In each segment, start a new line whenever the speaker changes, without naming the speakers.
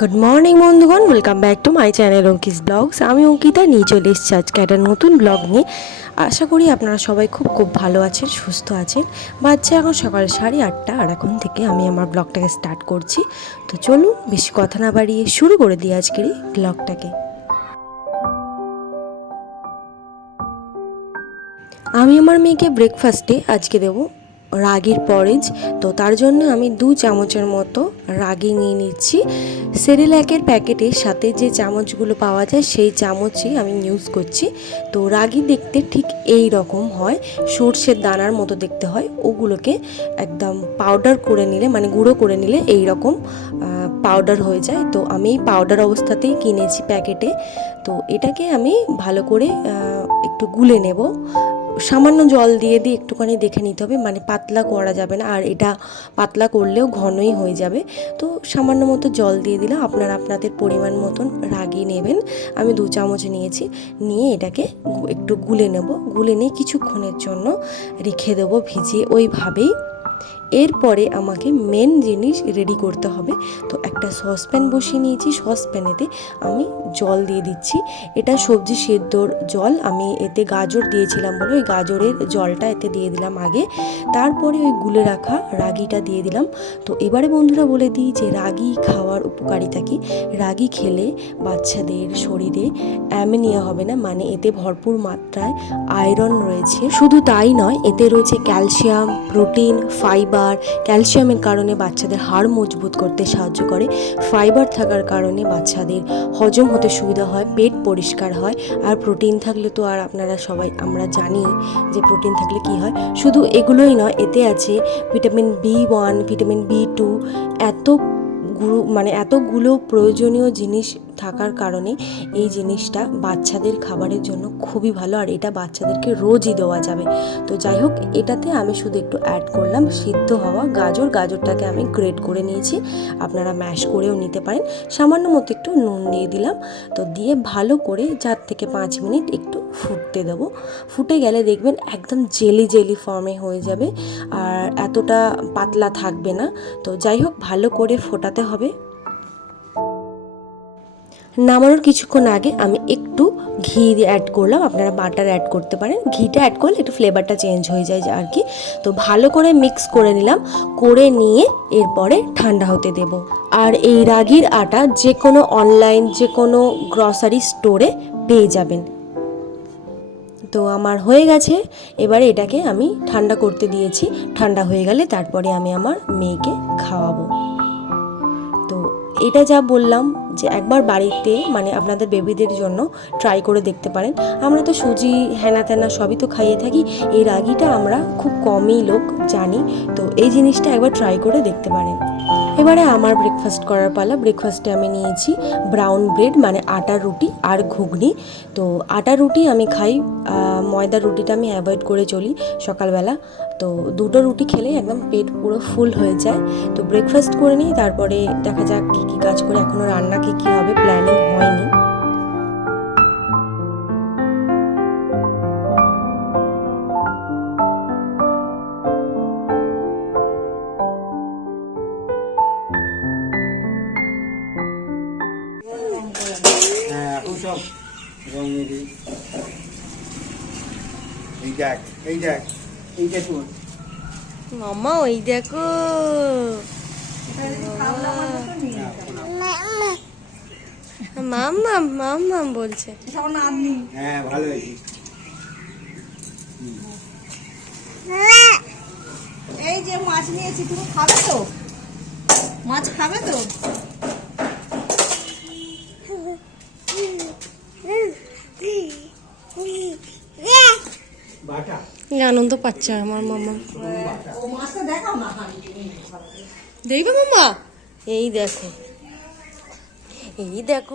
Good morning বন্ধুগণ। Welcome back to my channel Ankis blogs আমি অঙ্কিতা, নিয়ে চলে এসেছি আজকে একটা নতুন ব্লগ নিয়ে। আশা করি আপনারা সবাই খুব খুব ভালো আছেন, সুস্থ আছেন। বাচ্চা এখন সকাল সাড়ে আটটা, আর এখন থেকে আমি আমার ব্লগটাকে স্টার্ট করছি। তো চলুন, বেশি কথা না বাড়িয়ে শুরু করে দিই আজকের এই ব্লগটাকে আমি আমার মেয়েকে ব্রেকফাস্টে আজকে দেবো রাগির পরেজ তো তার জন্য আমি দু চামচের মতো রাগি নিয়ে নিচ্ছি। সেরেল্যাকের প্যাকেটের সাথে যে চামচগুলো পাওয়া যায়, সেই চামচই আমি ইউজ করছি। তো রাগি দেখতে ঠিক এই রকম হয়। সর্ষের দানার মতো দেখতে হয়। ওগুলোকে একদম পাউডার করে নিলে মানে গুঁড়ো করে নিলে এই রকম পাউডার হয়ে যায়। তো আমি পাউডার অবস্থাতেই কিনেছি প্যাকেটে তো এটাকে আমি ভালো করে একটু গুলে নেব। সামান্য জল দিয়ে দিয়ে একটুখানি দেখে নিতে হবে মানে পাতলা করা যাবে না, আর এটা পাতলা করলেও ঘনই হয়ে যাবে। তো সামান্য মতো জল দিয়ে দিলে আপনারা আপনাদের পরিমাণ মতন রাগি নেবেন। আমি দু চামচ নিয়েছি, নিয়ে এটাকে একটু গুলে নেব। গুলে নিয়ে কিছুক্ষণের জন্য রেখে দেবো ভিজিয়ে। ওইভাবেই এরপরে আমাকে মেন জিনিস রেডি করতে হবে। তো একটা সসপ্যান বসিয়ে নিয়েছি, সসপ্যানেতে আমি জল দিয়ে দিচ্ছি। এটা সবজি সেদ্ধর জল, আমি এতে গাজর দিয়েছিলাম বলে ওই গাজরের জলটা এতে দিয়ে দিলাম আগে। তারপরে ওই গুলে রাখা রাগিটা দিয়ে দিলাম। তো এবারে বন্ধুরা বলে দিই যে রাগি খাওয়ার উপকারিতা কি? রাগি খেলে বাচ্চাদের শরীরে অ্যামিনিয়া হবে না মানে এতে ভরপুর মাত্রায় আয়রন রয়েছে। শুধু তাই নয়, এতে রয়েছে ক্যালসিয়াম, প্রোটিন, ফাইবার। ক্যালসিয়ামের কারণে বাচ্চাদের হাড় মজবুত করতে সাহায্য করে। ফাইবার থাকার কারণে বাচ্চাদের হজম হতে সুবিধা হয়, পেট পরিষ্কার হয়, আর প্রোটিন থাকলে তো আর আপনারা সবাই, আমরা জানি যে প্রোটিন থাকলে কি হয়। শুধু এগুলোই নয়, এতে আছে vitamin B one, vitamin B two, এত গুরু মানে এতগুলো প্রয়োজনীয় জিনিস থাকার কারণে এই জিনিসটা বাচ্চাদের খাবারের জন্য খুবই ভালো আর এটা বাচ্চাদেরকে রোজই দেওয়া যাবে। তো যাই হোক, এটাতে আমি শুধু একটু অ্যাড করলাম, সিদ্ধ হওয়া গাজর। গাজরটাকে আমি গ্রেট করে নিয়েছি। আপনারা ম্যাশ করেও নিতে পারেন। সামান্য মতো একটু নুন দিয়ে দিলাম। তো দিয়ে ভালো করে চার থেকে পাঁচ মিনিট একটু ফুটতে দেবো। ফুটে গেলে দেখবেন একদম জেলি জেলি ফর্মে হয়ে যাবে। আর এতটা পাতলা থাকবে না। তো যাই হোক, ভালো করে ফোটাতে হবে। নামানোর কিছুক্ষণ আগে আমি একটু ঘি অ্যাড করলাম। আপনারা বাটার অ্যাড করতে পারেন। ঘিটা অ্যাড করলে একটু ফ্লেভারটা চেঞ্জ হয়ে যায় আর কি। তো ভালো করে মিক্স করে নিলাম। করে নিয়ে এরপরে ঠান্ডা হতে দেব। আর এই রাগির আটা যে কোনো অনলাইন যে কোনো গ্রসারি স্টোরে পেয়ে যাবেন। তো আমার হয়ে গেছে। এবারে এটাকে আমি ঠান্ডা করতে দিয়েছি। ঠান্ডা হয়ে গেলে তারপরে আমি আমার মেয়েকে খাওয়াবো। এটা যা বললাম যে একবার বাড়িতে মানে আপনাদের বেবিদের জন্য ট্রাই করে দেখতে পারেন। আমরা তো সুজি হ্যানা ত্যানা সবই তো খাইয়ে থাকি। এই রাগিটা আমরা খুব কমই লোক জানি। তো এই জিনিসটা একবার ট্রাই করে দেখতে পারেন। এবারে আমার ব্রেকফাস্ট করার পালা। ব্রেকফাস্টে আমি নিয়েছি ব্রাউন ব্রেড মানে আটার রুটি আর ঘুগনি। তো আটার রুটি আমি খাই ময়দা রুটিটা আমি অ্যাভয়েড করে চলি সকালবেলা। তো দুটো রুটি খেলেই একদম পেট পুরো ফুল হয়ে যায়। তো ব্রেকফাস্ট করে নিই, তারপরে দেখা যাক কী কী কাজ করে এখনও রান্না কী কী হবে প্ল্যানিং হয়নি।
এই দেখ এই দেখ এইটা তোর
মামা ওই দেখো। মাম্মা মাম্মা বলছে।
হ্যাঁ ভালো হয়েছে।
এই যে মাছ নিয়েছি তুমি খাবে তো? মাছ খাবে তো?
আনন্দ পাচ্ছে আমার মামা। দেখবে মামা? এই দেখো। এই দেখো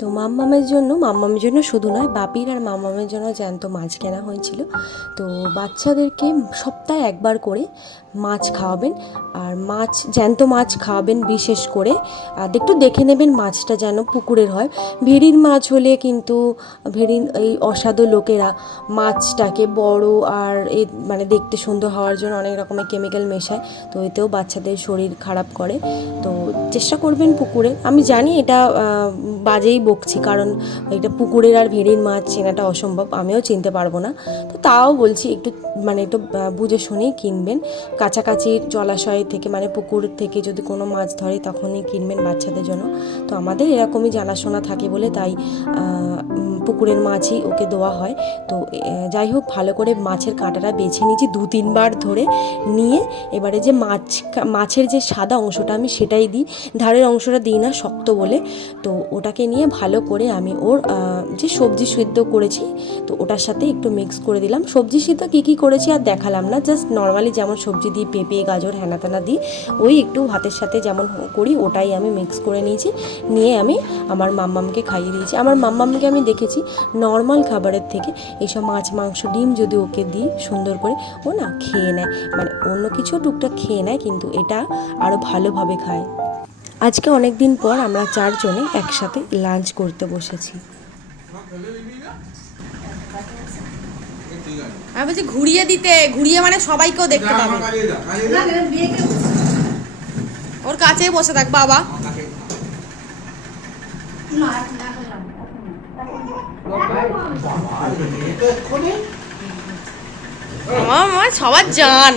তো মাম্মামের জন্য মাম্মামের জন্য শুধু নয়, বাপির আর মাম্মামের জন্য জ্যান্ত মাছ কেনা হয়েছিল। তো বাচ্চাদেরকে সপ্তাহে একবার করে মাছ খাওয়াবেন। আর মাছ, জ্যান্ত মাছ খাওয়াবেন বিশেষ করে। আর একটু দেখে নেবেন মাছটা যেন পুকুরের হয়। ভেড়ির মাছ হলে কিন্তু, ভেড়ির এই অসাধু লোকেরা মাছটাকে বড় আর এই মানে দেখতে সুন্দর হওয়ার জন্য অনেক রকমের কেমিক্যাল মেশায়। তো এতেও বাচ্চাদের শরীর খারাপ করে। তো চেষ্টা করবেন পুকুরে। আমি জানি এটা বাজেই বকছি। কারণ এটা পুকুরের আর ভেড়ির মাছ চেনাটা অসম্ভব। আমিও চিনতে পারব না। তো তাও বলছি, একটু মানে একটু বুঝে শুনেই কিনবেন। কাছাকাছি জলাশয় থেকে মানে পুকুর থেকে যদি কোনো মাছ ধরে তখনই কিনবেন বাচ্চাদের জন্য। তো আমাদের এরকমই জানাশোনা থাকে বলে তাই পুকুরের মাছই ওকে দেওয়া হয়। তো যাই হোক, ভালো করে মাছের কাঁটাটা বেছে নিয়েছি দু তিনবার ধরে নিয়ে। এবারে যে মাছ মাছের যে সাদা অংশটা আমি সেটাই দিই। ধারের অংশটা দিই না, শক্ত বলে। তো, ওটাকে নিয়ে ভালো করে আমি ওর যে সবজি সিদ্ধ করেছি, তো ওটার সাথে একটু মিক্স করে দিলাম। সবজি সিদ্ধ কী কী করেছি আর দেখালাম না জাস্ট নর্মালি যেমন সবজি দিই, পেঁপে, গাজর হ্যানা ত্যানা দিই, ওই একটু ভাতের সাথে যেমন করি, ওটাই আমি মিক্স করে নিয়েছি। নিয়ে আমি আমার মাম্মামকে খাইয়ে দিয়েছি। আমার মাম্মামকে আমি দেখেছি নর্মাল খাবারের থেকে এইসব মাছ মাংস ডিম যদি ওকে দিই সুন্দর করে ও না খেয়ে নেয়। মানে অন্য কিছু টুকটাক খেয়ে নেয় কিন্তু এটা আরও ভালোভাবে খায়। আজকে অনেক দিন পর আমরা চারজনে একসাথে লাঞ্চ করতে বসেছি।
আমি বলছি ঘুরিয়ে দিতে ঘুরিয়ে মানে সবাইকেও দেখতে পাবে। ওর কাছেই বসে থাক বাবা
না না করলাম
আমার মা সবার জান।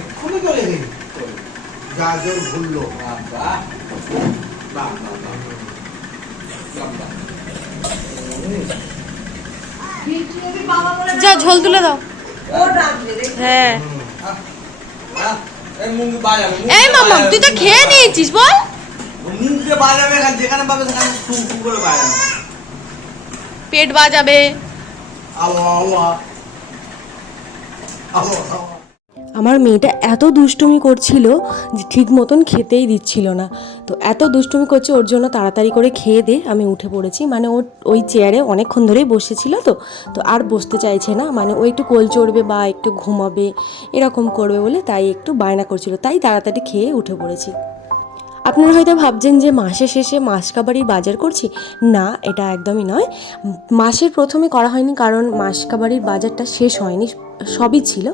এক্ষুনি চলে গেলি। যা ভুললো
যা ঝোল তুলে দাও।
ও রাখবে রে।
হ্যাঁ।
এই
মামা তুই তো খেয়ে নিয়েছিস বল।
মুখ বাজাবে যেখানে পাবে সেখানে করে বাজাবে।
পেট বাজাবে।
আমার মেয়েটা এত দুষ্টুমি করছিল যে ঠিক মতন খেতেই দিচ্ছিল না। তো এত দুষ্টুমি করছে ওর জন্য তাড়াতাড়ি করে খেয়ে দে আমি উঠে পড়েছি। মানে ওর ওই চেয়ারে অনেকক্ষণ ধরেই বসেছিল তো। তো আর বসতে চাইছে না মানে ও একটু কোল চড়বে বা একটু ঘুমাবে এরকম করবে বলে তাই একটু বায়না করছিল। তাই তাড়াতাড়ি খেয়ে উঠে পড়েছি। আপনারা হয়তো ভাবছেন যে মাসের শেষে মাস কাবারির বাজার করছি। না, এটা একদমই নয়। মাসের প্রথমে করা হয়নি কারণ মাস কাবারির বাজারটা শেষ হয়নি, সবই ছিল।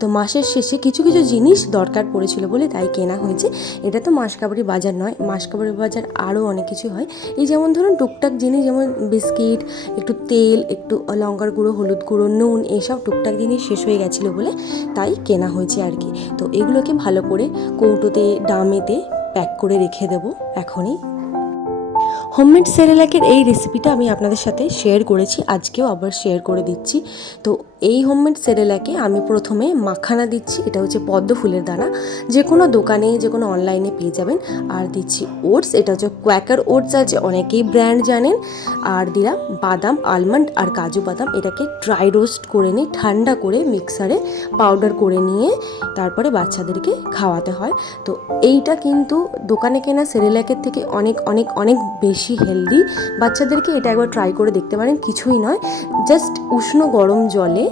তো মাসের শেষে কিছু কিছু জিনিস দরকার পড়েছিল বলে তাই কেনা হয়েছে। এটা তো মাস কাবারির বাজার নয় মাস কাবারির বাজার আরও অনেক কিছু হয়। এই যেমন ধরুন টুকটাক জিনিস যেমন বিস্কিট, একটু তেল, একটু লঙ্কার গুঁড়ো, হলুদ গুঁড়ো, নুন এইসব টুকটাক জিনিস শেষ হয়ে গেছিল বলে তাই কেনা হয়েছে আর কি। তো এগুলোকে ভালো করে কৌটোতে, ডামেতে প্যাক করে রেখে দেব এখনই। হোমমেড সেরেলাকের এই রেসিপিটা আমি আপনাদের সাথে শেয়ার করেছি, আজকেও আবার শেয়ার করে দিচ্ছি। তো এই হোমমেড সেরেলাকে আমি প্রথমে মাখানা দিচ্ছি। এটা হচ্ছে পদ্ম ফুলের দানা। যে কোনো দোকানে যে কোনো অনলাইনে পেয়ে যাবেন। আর দিচ্ছি ওটস এটা হচ্ছে কোয়াকার ওটস আছে। অনেকেই ব্র্যান্ড জানেন। আর দিলাম বাদাম আলমন্ড আর কাজু বাদাম। এটাকে ড্রাই রোস্ট করে নিই ঠান্ডা করে মিক্সারে পাউডার করে নিয়ে, তারপরে বাচ্চাদেরকে খাওয়াতে হয়। তো এইটা কিন্তু দোকানে কেনা সেরেলাকের থেকে অনেক অনেক অনেক বেশি হেলদি বাচ্চাদেরকে এটা একবার ট্রাই করে দেখতে পারেন। কিছুই নয়। জাস্ট উষ্ণ গরম জলে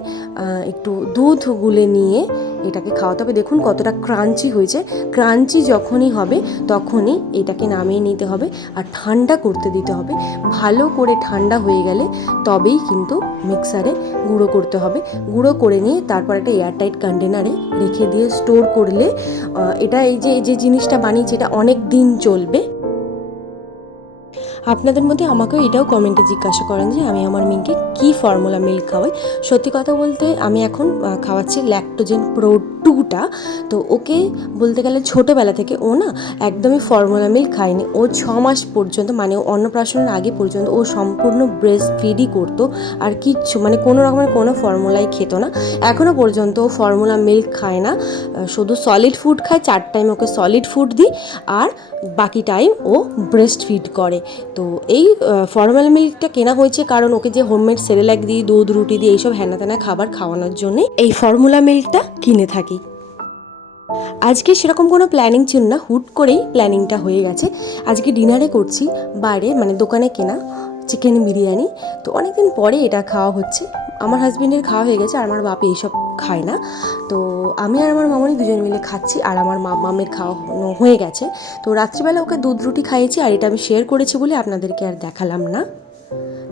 একটু দুধ গুলে নিয়ে এটাকে খাওয়াতে হবে। দেখুন কতটা ক্রাঞ্চি হয়েছে। ক্রাঞ্চি যখনই হবে, তখনই এটাকে নামিয়ে নিতে হবে আর ঠান্ডা করতে দিতে হবে। ভালো করে ঠান্ডা হয়ে গেলে তবেই কিন্তু মিক্সারে গুঁড়ো করতে হবে। গুঁড়ো করে নিয়ে তারপর একটা এয়ারটাইট কন্টেনারে রেখে দিয়ে স্টোর করলে এটা এই যে যে জিনিসটা বানিয়েছে, এটা অনেক দিন চলবে। আপনাদের মধ্যে আমাকেও এটাও কমেন্টে জিজ্ঞাসা করেন যে আমি আমার মেয়েকে কি ফর্মুলা মিল্ক খাওয়াই? সত্যি কথা বলতে আমি এখন খাওয়াচ্ছি ল্যাক্টোজেন প্রো টুটা তো ওকে বলতে গেলে ছোটোবেলা থেকে ও না একদমই ফর্মুলা মিল্ক খায়নি। ও ছ মাস পর্যন্ত মানে অন্নপ্রাশনের আগে পর্যন্ত ও সম্পূর্ণ ব্রেস্ট ফিডই করতো, আর কিচ্ছু মানে কোনো রকমের কোনো ফর্মুলাই খেত না। এখনও পর্যন্ত ও ফর্মুলা মিল্ক খায় না। শুধু সলিড ফুড খায়, চার টাইম ওকে সলিড ফুড দিই, আর বাকি টাইম ও ব্রেস্ট ফিড করে। তো এই ফর্মাল মিল্কটা কেনা হয়েছে কারণ ওকে যে হোমমেড সেরেলাক দিই দুধ, রুটি দিয়ে এইসব হ্যানা খাবার খাওয়ানোর জন্য এই ফর্মুলা মিল্কটা কিনে থাকি। আজকে সেরকম কোনো প্ল্যানিং ছিল না, হুট করেই প্ল্যানিংটা হয়ে গেছে। আজকে ডিনারে করছি, বাইরে মানে দোকানে কেনা চিকেন বিরিয়ানি। তো অনেকদিন পরে এটা খাওয়া হচ্ছে। আমার হাজব্যান্ডের খাওয়া হয়ে গেছে, আর আমার বাপ এইসব খায় না। তো আমি আর আমার মামনি দুজন মিলে খাচ্ছি, আর আমার মা মামের খাওয়া হয়ে গেছে। তো রাত্রিবেলা ওকে দুধ রুটি খাইয়েছি, আর এটা আমি শেয়ার করেছি বলে আপনাদেরকে আর দেখালাম না।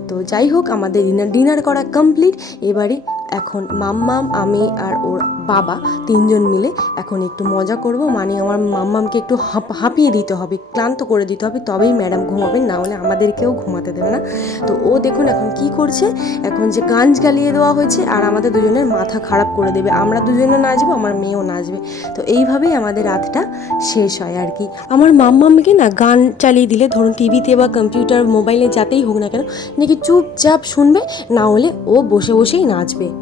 তো যাই হোক, আমাদের ডিনার ডিনার করা কমপ্লিট এবারে এখন মাম্মাম, আমি আর ওর বাবা, তিনজন মিলে এখন একটু মজা করব। মানে আমার মাম্মামকে একটু হাঁপ- হাঁপিয়ে দিতে হবে, ক্লান্ত করে দিতে হবে, তবেই ম্যাডাম ঘুমাবেন না হলে আমাদেরকেও ঘুমাতে দেবে না। তো ও দেখুন এখন কি করছে, এখন যে গান গালিয়ে দেওয়া হয়েছে, আর আমাদের দুজনের মাথা খারাপ করে দেবে। আমরা দুজনে নাচবো, আমার মেয়েও নাচবে। তো এইভাবেই আমাদের রাতটা শেষ হয় আর কি। আমার মাম্মামকে না গান চালিয়ে দিলে, ধরুন টিভিতে বা কম্পিউটার, মোবাইলে যাতেই হোক না কেন, নাকি চুপচাপ শুনবে, না হলে ও বসে বসেই নাচবে।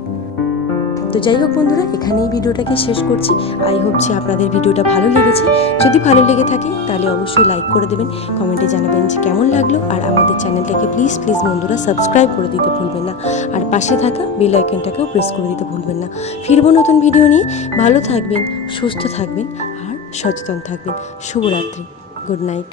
তো যাই হোক বন্ধুরা, এখানেই ভিডিওটাকে শেষ করছি। আই হোপ যে আপনাদের ভিডিওটা ভালো লেগেছে। যদি ভালো লেগে থাকে, তাহলে অবশ্যই লাইক করে দেবেন কমেন্টে জানাবেন যে কেমন লাগল। আর আমাদের চ্যানেলটাকে প্লিজ প্লিজ বন্ধুরা সাবস্ক্রাইব করে দিতে ভুলবেন না। আর পাশে থাকা বেল আইকনটাকেও প্রেস করে দিতে ভুলবেন না। ফিরবো নতুন ভিডিও নিয়ে। ভালো থাকবেন, সুস্থ থাকবেন, আর সচেতন থাকবেন। শুভরাত্রি গুড নাইট